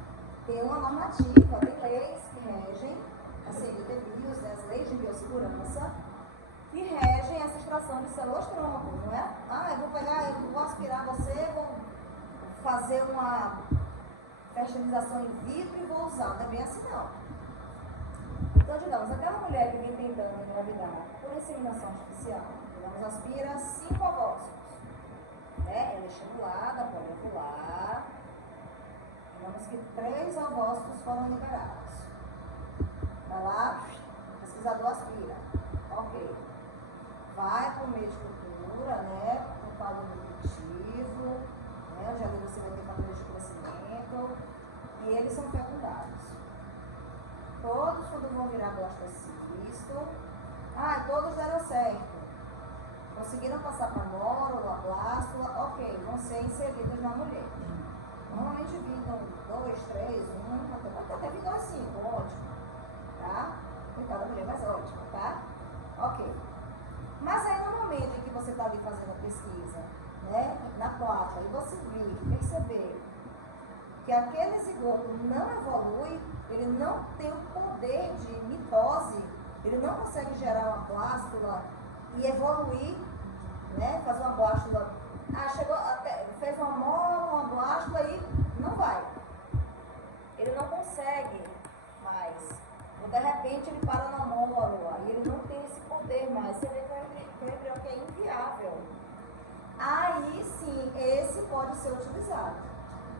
Tem uma normativa, tem leis que regem, a CNBio, as leis de biossegurança, que regem essa extração de células tronco, não é? Eu vou aspirar você, vou fazer uma fertilização in vitro e vou usar. Não é bem assim, não. Então, digamos, aquela mulher que vem tentando engravidar por inseminação artificial, digamos, aspira 5 ovócitos. Ela é estimulada, pode ovular. Digamos que 3 ovócitos foram liberados. Vai lá, o pesquisador aspira. Ok. Vai para o meio de cultura, né? Com quadro nutritivo, né? Onde ali você vai ter padrões de crescimento. E eles são fecundados. Todos, quando vão virar blastocisto, todos deram certo. Conseguiram passar para mórula, blástula, ok, vão ser inseridos na mulher. Normalmente vingam 2, 3, 1, até vingam 5, ótimo. Tá? Coitada da mulher, mas ótimo, tá? Ok. Mas aí no momento em que você está ali fazendo a pesquisa, né, na placa, e você perceber que aquele zigoto não evolui, ele não tem o poder de mitose, ele não consegue gerar uma blástula e evoluir, né, fazer uma blástula, fez uma mórula, uma blástula e não vai. Ele não consegue mais. De repente ele para na mórula e ele não tem esse poder mais. Você vê que o embrião que é inviável. Aí sim, esse pode ser utilizado.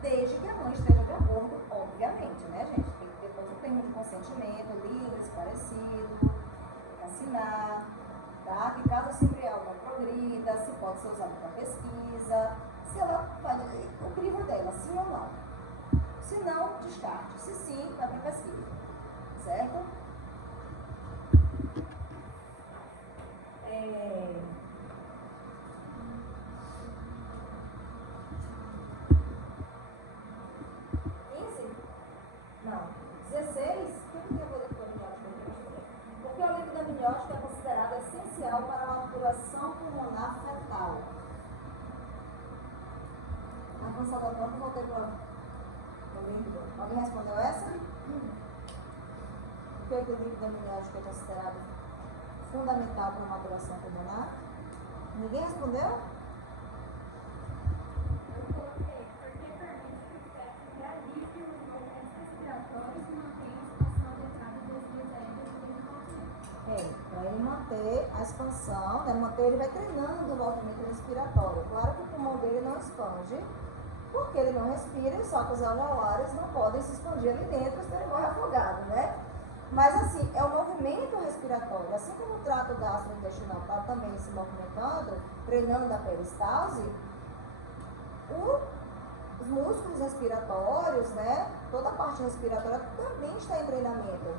Desde que a mãe esteja de acordo, obviamente, né, gente? Tem que ter todo o termo de consentimento, livre, esclarecido, assinar, tá? Que caso esse embrião não progrida, se pode ser usado para pesquisa, se ela faz o crivo dela, sim ou não. Se não, descarte. Se sim, vai para pesquisa. Certo? Não. 16? semiótica é considerada essencial para a maturação pulmonar fetal. Na função da planta, voltei para o líquido. Alguém respondeu essa? Por que o líquido amniótico é considerado fundamental para a maturação pulmonar? Ninguém respondeu? Eu coloquei, porque permite que o feto realize os movimentos respiratórios e mantenha a expansão adequada das vias aéreas Para ele manter a expansão, né, ele vai treinando o movimento respiratório. Claro que o pulmão dele não expande, porque ele não respira e só que os alveolares não podem se expandir ali dentro, senão ele morre afogado, né? Mas assim, é o movimento respiratório. Assim como o trato gastrointestinal está também se movimentando, treinando a peristalse, os músculos respiratórios, né? Toda a parte respiratória também está em treinamento,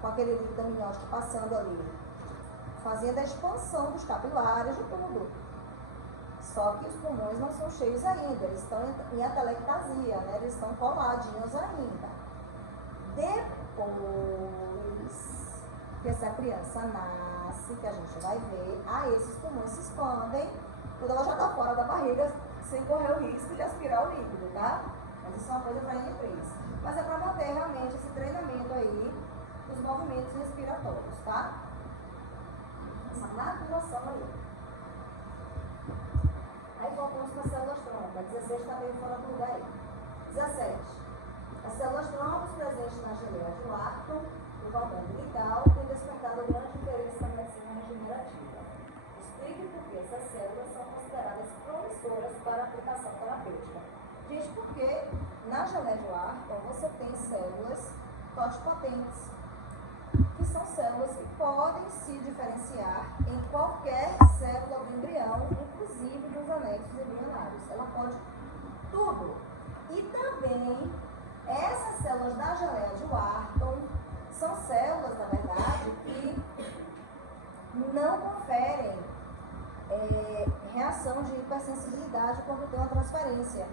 com aquele líquido amniótico passando ali, fazendo a expansão dos capilares de tudo. Só que os pulmões não são cheios ainda, eles estão em atelectasia, né? Eles estão coladinhos ainda. Depois que essa criança nasce, que a gente vai ver, esses pulmões se expandem quando ela já está fora da barriga, sem correr o risco de aspirar o líquido, tá? Mas isso é uma coisa para N3. Mas é para manter realmente esse treinamento aí dos movimentos respiratórios, tá? Essa maturação aí. Aí voltamos para as células tronco. A 16 está meio fora do lugar aí. 17. As células troncos presentes na geleia de Wharton, do cordão umbilical, têm despertado grande interesse na medicina regenerativa. Explique por que essas células são consideradas promissoras para aplicação terapêutica. Gente, porque na geleia de Wharton você tem células totipotentes, que são células que podem se diferenciar em qualquer célula do embrião, inclusive dos anexos embrionários. Ela pode tudo. E também, essas células da geleia de Wharton são células, na verdade, que não conferem reação de hipersensibilidade quando tem uma transferência.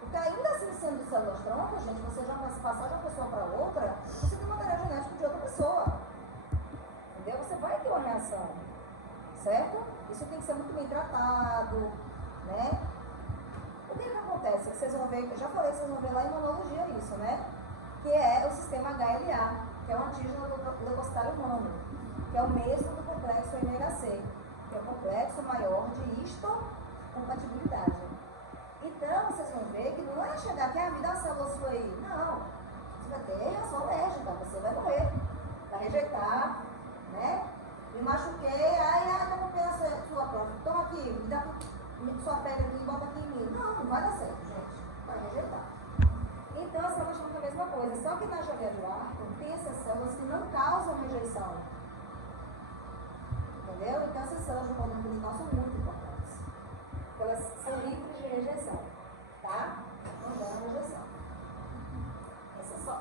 Porque ainda assim, sendo células tronco, gente, você já vai passar de uma pessoa para outra, você tem material genético de outra pessoa. Entendeu? Você vai ter uma reação, certo? Isso tem que ser muito bem tratado, né? O que acontece? Vocês vão ver, eu já falei, vocês vão ver lá em imunologia isso, né? Que é o sistema HLA, que é o antígeno do leucocitário humano, que é o mesmo do complexo NHC, que é o complexo maior de histocompatibilidade. Então, vocês vão ver que não é chegar que a vida é uma célula sua aí. Não. Você vai ter reação alérgica, você vai morrer, vai rejeitar, né? Me machuquei, eu não penso sua prova. Toma aqui, me dá sua pele aqui e bota aqui em mim. Não vai dar certo, gente. Vai rejeitar. Então, as células são a mesma coisa. Só que na geleia de Wharton tem essas células que não causam rejeição. Entendeu? Então, essas células do cordão umbilical são muito importantes. Elas são livres de rejeição, tá? Não dão rejeição.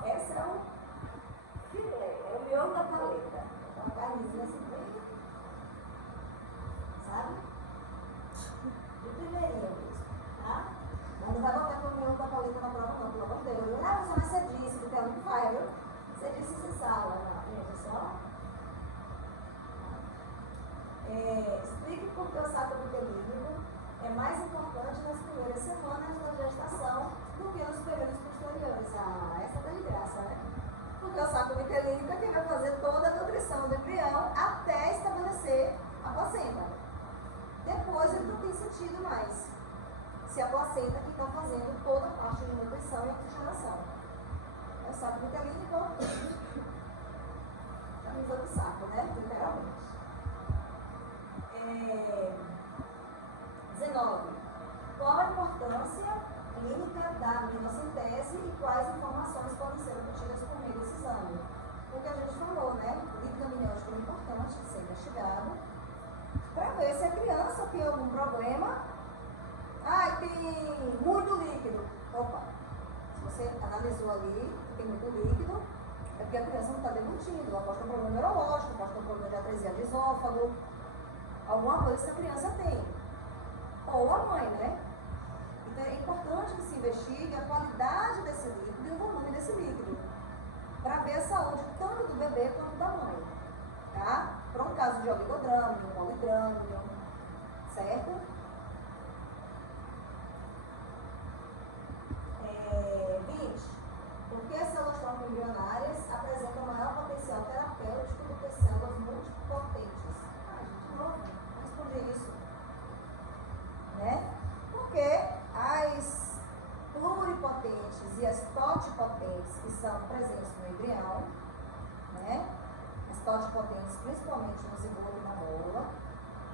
Essa é o filé, é o miolo da paleta. Uma carnezinha assim, bem, sabe? De primeirinha mesmo, tá? Mas não vai botar com o miolo da paleta na prova não, pelo amor de Deus. Você vai ser disso, porque ela não vai, viu? Você disse se sala, não, gente, é só... explique por que o saco uterino é mais importante nas primeiras semanas da gestação do que nos períodos posteriores. Essa tá de graça, né? Porque o saco uterino é quem vai fazer toda a nutrição do embrião até estabelecer a placenta. Depois ele não tem sentido mais, se a placenta que está fazendo toda a parte de nutrição e oxigenação. É o saco uterino, camisa do saco, né? Literalmente. 19. Qual a importância clínica da aminossintese e quais informações podem ser obtidas por meio desse exame? O que a gente falou, né? O líquido amniótico é importante de ser investigado para ver se a criança tem algum problema. Tem muito líquido. Opa! Se você analisou ali que tem muito líquido, é porque a criança não está deglutindo. Ela pode ter um problema neurológico, pode ter um problema de atresia de esôfago. Alguma coisa que essa criança tem. Ou a mãe, né? Então é importante que se investigue a qualidade desse líquido e o volume desse líquido, para ver a saúde tanto do bebê quanto da mãe. Tá? tá? Para um caso de oligodrâmio, poligrâmio, certo? 20. Por que as células tronco-embrionárias apresentam maior potencial terapêutico do que células multipotentes? Gente, de novo, vamos responder isso. Né? Porque as pluripotentes e as totipotentes que são presentes no embrião, né? As totipotentes principalmente no zigoto e na mola,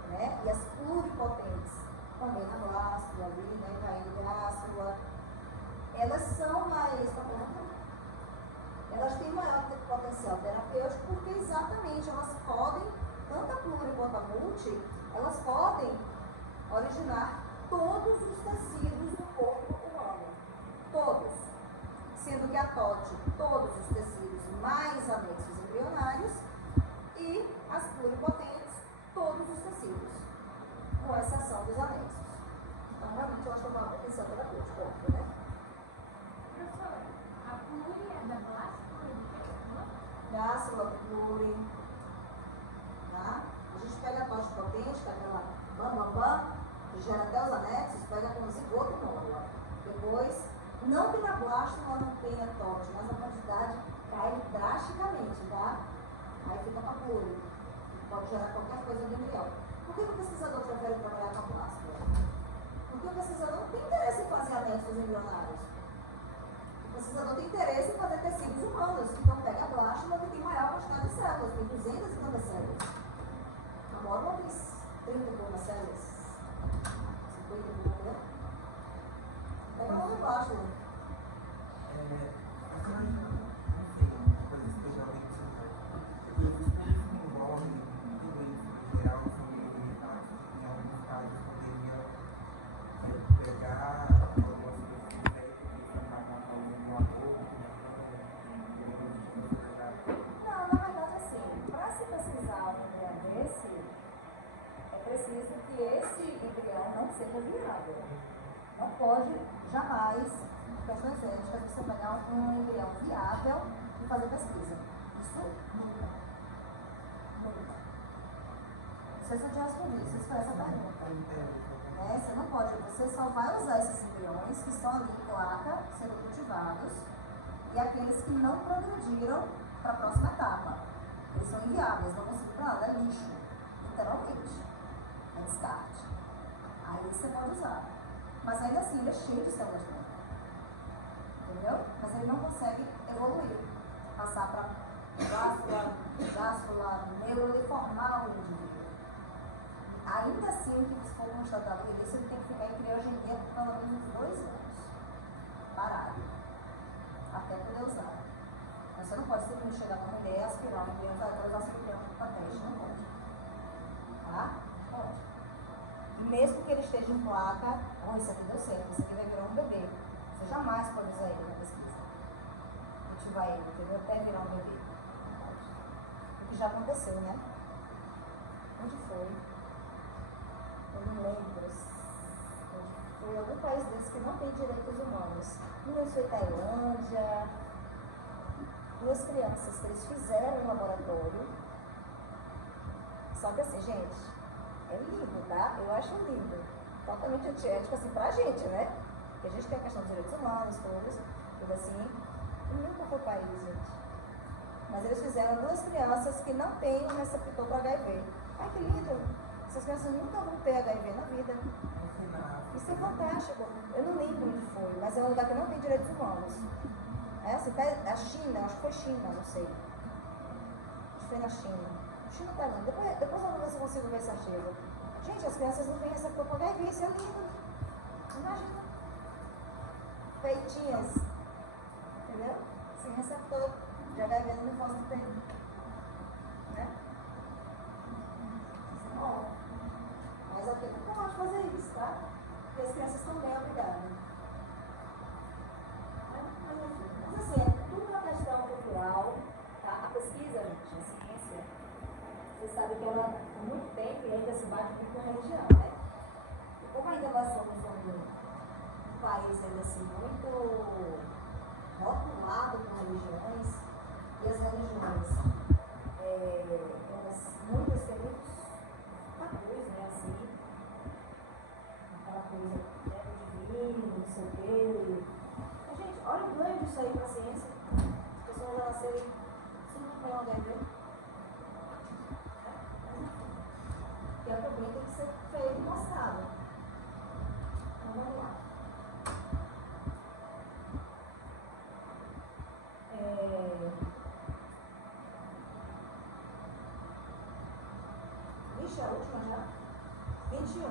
né? E as pluripotentes também na blástula ali, né? Caindo blástula. Elas são mais, elas têm maior potencial terapêutico porque exatamente elas podem, tanto a pluri quanto a multi, elas podem originar todos os tecidos do corpo humano. Todos. Sendo que a TOT, todos os tecidos mais anexos embrionários e as pluripotentes, todos os tecidos, com exceção dos anexos. Então, realmente, elas têm maior potencial terapêutico, óbvio, né? Professora, a pluri é da blástula? Blástula, pluri, tá? A gente pega a TOT potente, que é aquela bam, que gera até os anexos, pega com zigoto e módula. Depois, não que na blástula não tenha TOT, mas a quantidade cai drasticamente, tá? Aí fica para pluri, pode gerar qualquer coisa no embrião. Por que o pesquisador prefere trabalhar com a blástula? Porque o pesquisador não tem interesse em fazer anexos embrionários. O pesquisador tem interesse em fazer tecidos humanos. Então pega a blástula que tem maior quantidade de células, tem 250 células. A módula tem 30 e poucas células. 50 e poucas, né? Pega uma blástula. Não, na verdade, assim, para se pesquisar um embrião desse, é preciso que esse embrião não seja viável. Não pode jamais, por questões éticas, você pegar um embrião viável e fazer pesquisa. Isso nunca. Nunca. Não sei se eu te respondi, se isso foi essa pergunta. Você não pode, você só vai usar esses embriões que estão ali em placa, sendo cultivados, e aqueles que não progrediram para a próxima etapa. Eles são inviáveis, não conseguem para nada, é lixo, literalmente. É descarte. Aí você pode usar. Mas ainda assim, ele é cheio de células tronco. Entendeu? Mas ele não consegue evoluir. Passar para blástula, neuro e formar o indivíduo. Ainda assim, o que for constatado no início, ele tem que ficar em criogenia por pelo menos 2 anos. Parado. Até poder usar. Mas você não pode simplesmente chegar numa mulher, aspirar um embrião e falar, usar esse embrião para teste. Não pode. Tá? Pode. E mesmo que ele esteja em placa, isso aqui deu certo, isso aqui vai virar um bebê. Você jamais pode usar ele na pesquisa. Cultivar ele, entendeu? Até virar um bebê. O que já aconteceu, né? Onde foi? Eu não lembro. Foi em algum país desses que não tem direitos humanos. Não sei se foi Tailândia. 2 crianças que eles fizeram em laboratório. Só que assim, gente, é lindo, tá? Eu acho lindo. Totalmente antiético, assim, pra gente, né? Porque a gente tem a questão dos direitos humanos, tudo assim. E nunca foi país, gente. Mas eles fizeram 2 crianças que não têm um receptor para HIV. Ai, que lindo! Essas crianças nunca vão ter HIV na vida. Isso é fantástico. Eu não lembro onde foi, mas é um lugar que não tem direitos humanos. É assim, a China, acho que foi China, não sei. Acho que foi na China. China tá lindo. Depois eu vou ver se eu consigo ver esse artigo. Gente, as crianças não têm receptor para HIV, isso é lindo. Imagina. Feitinhas. Entendeu? Sem receptor de HIV no linfócito tem. Né? Isso é bom. Mas aqui não pode fazer isso, tá? Porque as crianças estão bem obrigadas. Mas assim, é tudo uma questão cultural, tá? A pesquisa, gente, a ciência, você sabe que ela, há muito tempo, e ainda se bate muito com a religião, né? E como ainda nós somos um país ainda assim muito rotulado com religiões, e as religiões, elas muitas que é muito coisa, né, assim, aquela coisa, né, divino, não sei o quê. Mas, gente, olha o ganho disso aí para a ciência. As pessoas já nascerem sem um HIV. Que é também tem que ser feito e mostrado. Então, vamos lá. Vixe, a última já? 21.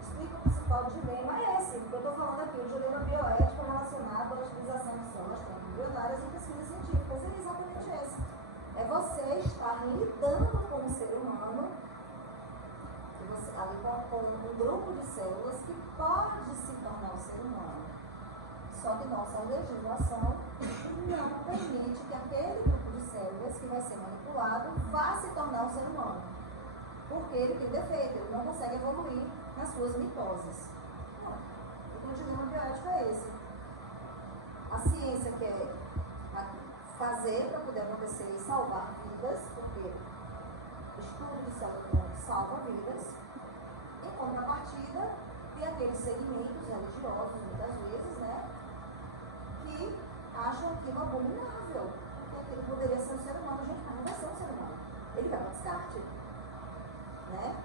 Explica o principal dilema. É esse, que eu estou falando aqui, o dilema bioético relacionado à utilização de células embrionárias em pesquisas científicas. É exatamente esse. É você estar lidando com um ser humano, ali com um grupo de células que pode se tornar um ser humano. Só que nossa legislação não permite que aquele grupo de células que vai ser manipulado vá se tornar um ser humano. Porque ele tem defeito, ele não consegue evoluir nas suas mitoses. Não. O dilema bioético é esse. A ciência quer fazer para poder acontecer e salvar vidas, porque estudo de célula salva vidas. Em contrapartida, tem aqueles segmentos religiosos, muitas vezes, né, que acham aquilo abominável, que aquilo poderia ser um ser humano. Gente, mas não vai ser um ser humano. Ele vai para o descarte. Né?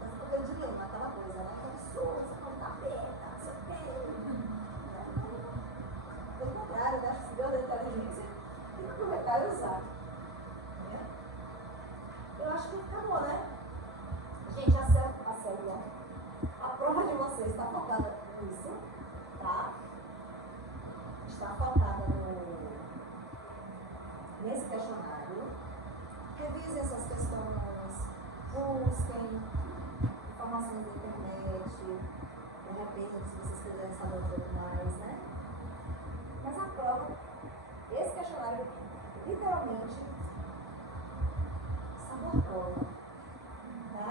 Mas o meu dilema, aquela coisa, né? Que absurdo, você pode estar aberta, não sei o quê. Pelo contrário, né? Se deu da inteligência, tem que aproveitar e usar. Né? Eu acho que acabou, né? Gente, a célula, a prova de vocês está focada nisso, tá? Está focada nesse questionário. Revisem essas questões, busquem informações na internet, de repente, se vocês quiserem saber um pouco mais, né? Mas a prova, esse questionário, literalmente, salvou a prova, tá?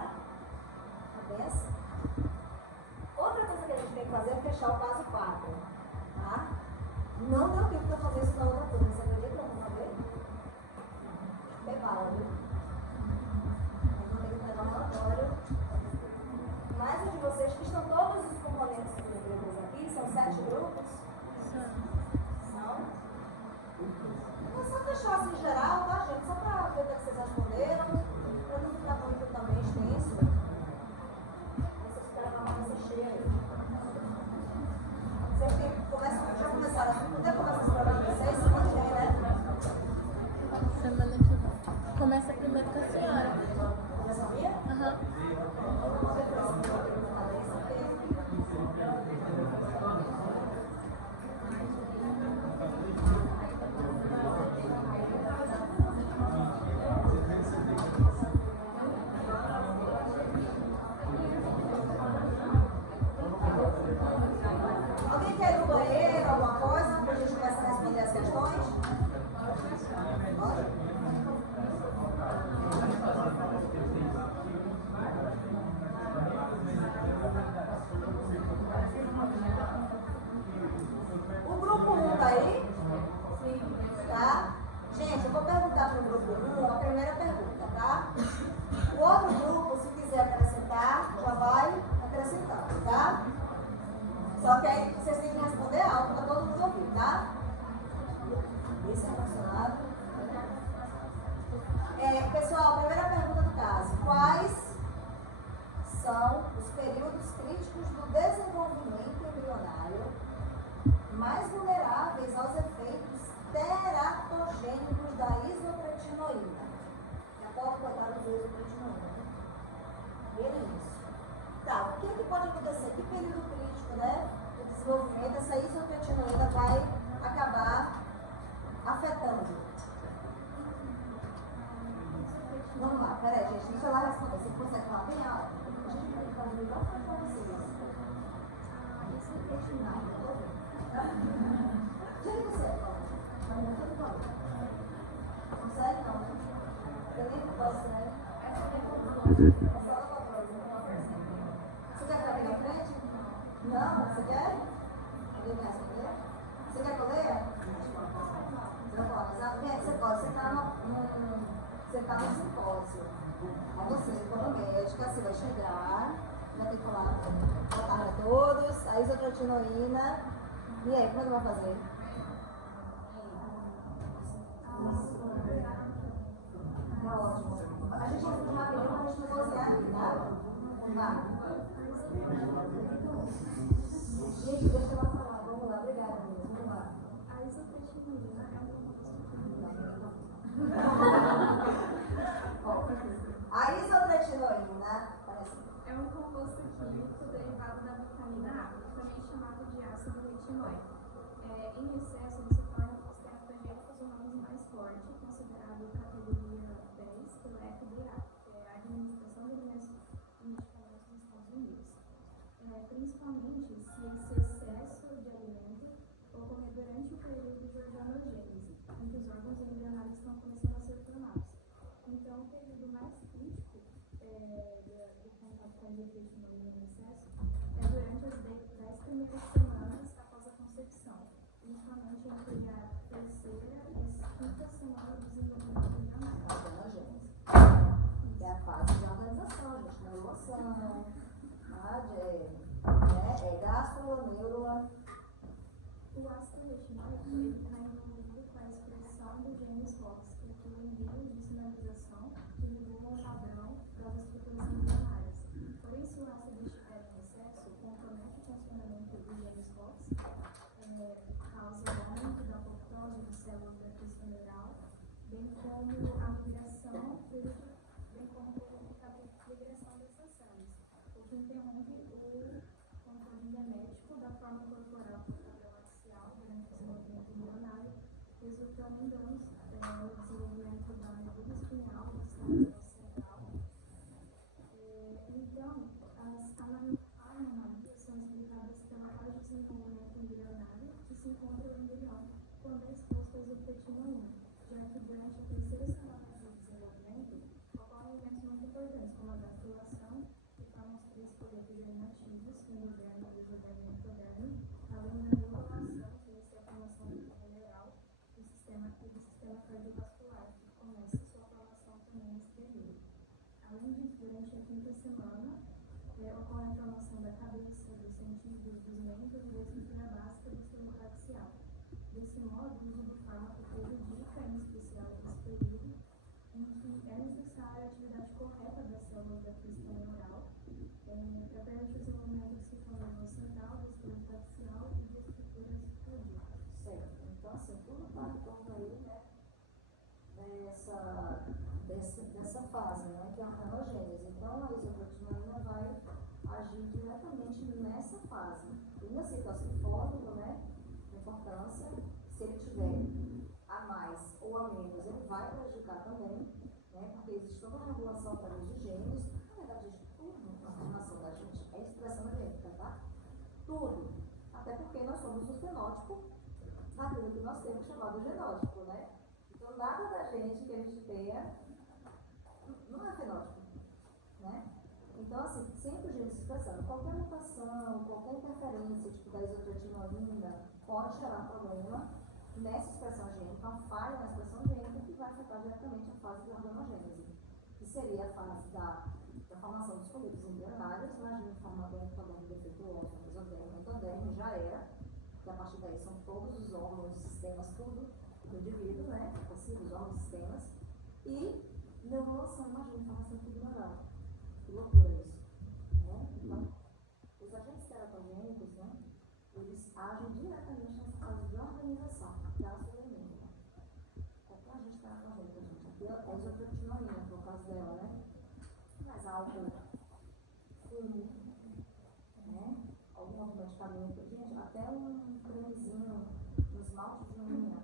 Tá bem assim. Outra coisa que a gente tem que fazer é fechar o caso 4, tá? Não deu tempo para fazer isso na outra turma, você acredita que eu vou fazer? Bala, viu? Eu vou ter que levar um relatório. Mas os de vocês que estão todos os componentes dos grupos aqui, são 7 grupos? São? Então, só fechar assim em geral, tá, gente? Só para ver o que vocês responderam, para não ficar muito também extenso. Vocês ficaram com a massa cheia aí. Vocês já começaram, até começar esse programa de vocês, semana que vem, né? Semana que vem. Começa primeiro com a senhora. Começa a minha? Aham. Alguém quer ir no banheiro, alguma coisa, para a gente começar a responder as questões? Pode? O grupo 1 tá aí? Tá? Gente, eu vou perguntar para o grupo 1 a primeira pergunta, tá? O outro grupo, se quiser acrescentar, já vai acrescentando, tá? Só que aí vocês têm que responder alto para todo mundo ouvir, tá? Isso é emocionado. Pessoal, a primeira pergunta do caso. Quais são os períodos críticos do desenvolvimento embrionário mais vulneráveis aos efeitos teratogênicos da isotretinoína? Já pode botar os isotretinoína, né? Verem isso. Tá, o que pode acontecer? Que período crítico, né? Do desenvolvimento, essa isotretinoína vai acabar afetando. Vamos lá, peraí, gente, deixa eu lá responder. Você consegue falar bem alto? A gente vai fazer igual para vocês. Isotretinoína, tá bom? Quem você? Consegue não, né? Eu nem posso, né? Essa é a próxima. Você quer ficar aqui na frente? Não? Você quer? Alguém mais quer? Você quer que eu leia? Você não pode. Você pode. Você está Você está no simpósio. Aí você, econométrica, você vai chegar, vai ter que falar boa tarde a todos, a isotretinoína. E aí, como é que vai fazer? Tá ótimo. A gente vai fazer rapidinho para a gente negociar aqui, tá? Vai. Gente, deixa ela falar. Vamos lá, obrigada, amiga. Vamos lá. A isotretinoína é um A isotretinoína É um composto químico derivado da vitamina A, também chamado de ácido retinóico. Em excesso, ele se torna fosfatogênicos humanos mais forte, considerado categoria 10 pela FDA, que é a Administração de Alimentos e Medicamentos nos Estados Unidos. Principalmente se esse excesso de alimento ocorrer durante o período de organogênese, em que os órgãos embrionários estão começando a ser formados. Então, o período mais crítico do contato com a isotretinoína em excesso é durante as 10 primeiras semanas após a concepção, principalmente entre a terceira e a quinta semana do desenvolvimento embrionário. organogênese. É a fase de organização, gente, neurulação, gástrula, neurula. O ácido retinóico está envolvido com a expressão do gene SOX, que é o envio de sinalização que regula um padrão das estruturas embrionárias. Porém, se o ácido estiver em excesso, compromete o funcionamento do gene SOX, causa o aumento da apoptose de células da crista neural, bem como a migração dessas células, o que interrompe o controle genético da forma corporal axial durante o desenvolvimento embrionário, resultando em danos no desenvolvimento da medula espinhal, do cérebro central. Então, as anomalias são explicadas pela fase de desenvolvimento embrionário que se encontra no embrião quando é exposto à isotretinoína, já que durante a terceira semana do desenvolvimento ocorrem eventos muito importantes, como a gastrulação, que forma os 3 folhetos germinativos, endoderme, mesoderme e ectoderme, além da neurulação, que inicia a formação do sistema neural e do sistema cardiovascular, que começa a sua formação também nesse período. Além disso, durante a quinta semana, ocorre a formação da cabeça, dos sentidos, dos membros e da estrutura básica do sistema axial. Desse modo, o uso do fármaco prejudica, em especial nesse período, em que é necessária a atividade correta das células da crista neural para permitir o desenvolvimento do sistema nervoso central, do sistema axial e de estruturas cardíacas. Certo. Então, assim, tudo está em torno aí, né, dessa fase, né, que é a organogênese. Então, a isotretinoína vai agir diretamente nessa fase. E na citocine fólico, né, a importância, se ele tiver a mais ou a menos, ele vai prejudicar também, né, porque existe toda uma regulação através de genes. Na verdade, tudo, a formação da gente é expressão genética, tá? Tudo. Até porque nós somos o fenótipo daquilo que nós temos chamado genótipo, né? Então, nada da gente que a gente tenha não é fenótipo, né? Então, assim, sempre o gene se expressando. Qualquer mutação, qualquer interferência, tipo da isotretinoína, pode gerar problema nessa expressão gênica, uma falha na expressão gênica que vai afetar diretamente a fase de organogênese, que seria a fase da formação dos folículos embrionários. Imagina formando um ectoderme defeituoso, um mesoderme, endoderme já era, que a partir daí são todos os órgãos, os sistemas, tudo do indivíduo, né? Assim, os órgãos, sistemas. E neurulação, imagina, formação tudo neural. Que loucura isso, né? Então, os agentes teratogênicos, né? Eles agem diretamente nessa fase de organização da aceleração. Qualquer agente teratogênico, gente, aqui é a isotretinoína, por causa dela, né? Mas álcool, fumo, né? Algum outro medicamento, gente, até um cremezinho, um esmalte de unha,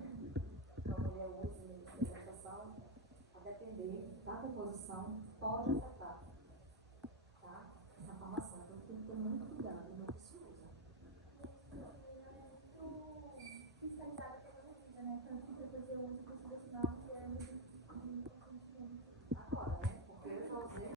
que a mulher usa na hidratação, a depender da composição, pode afetar, tá? Essa formação. Então tem que ter muito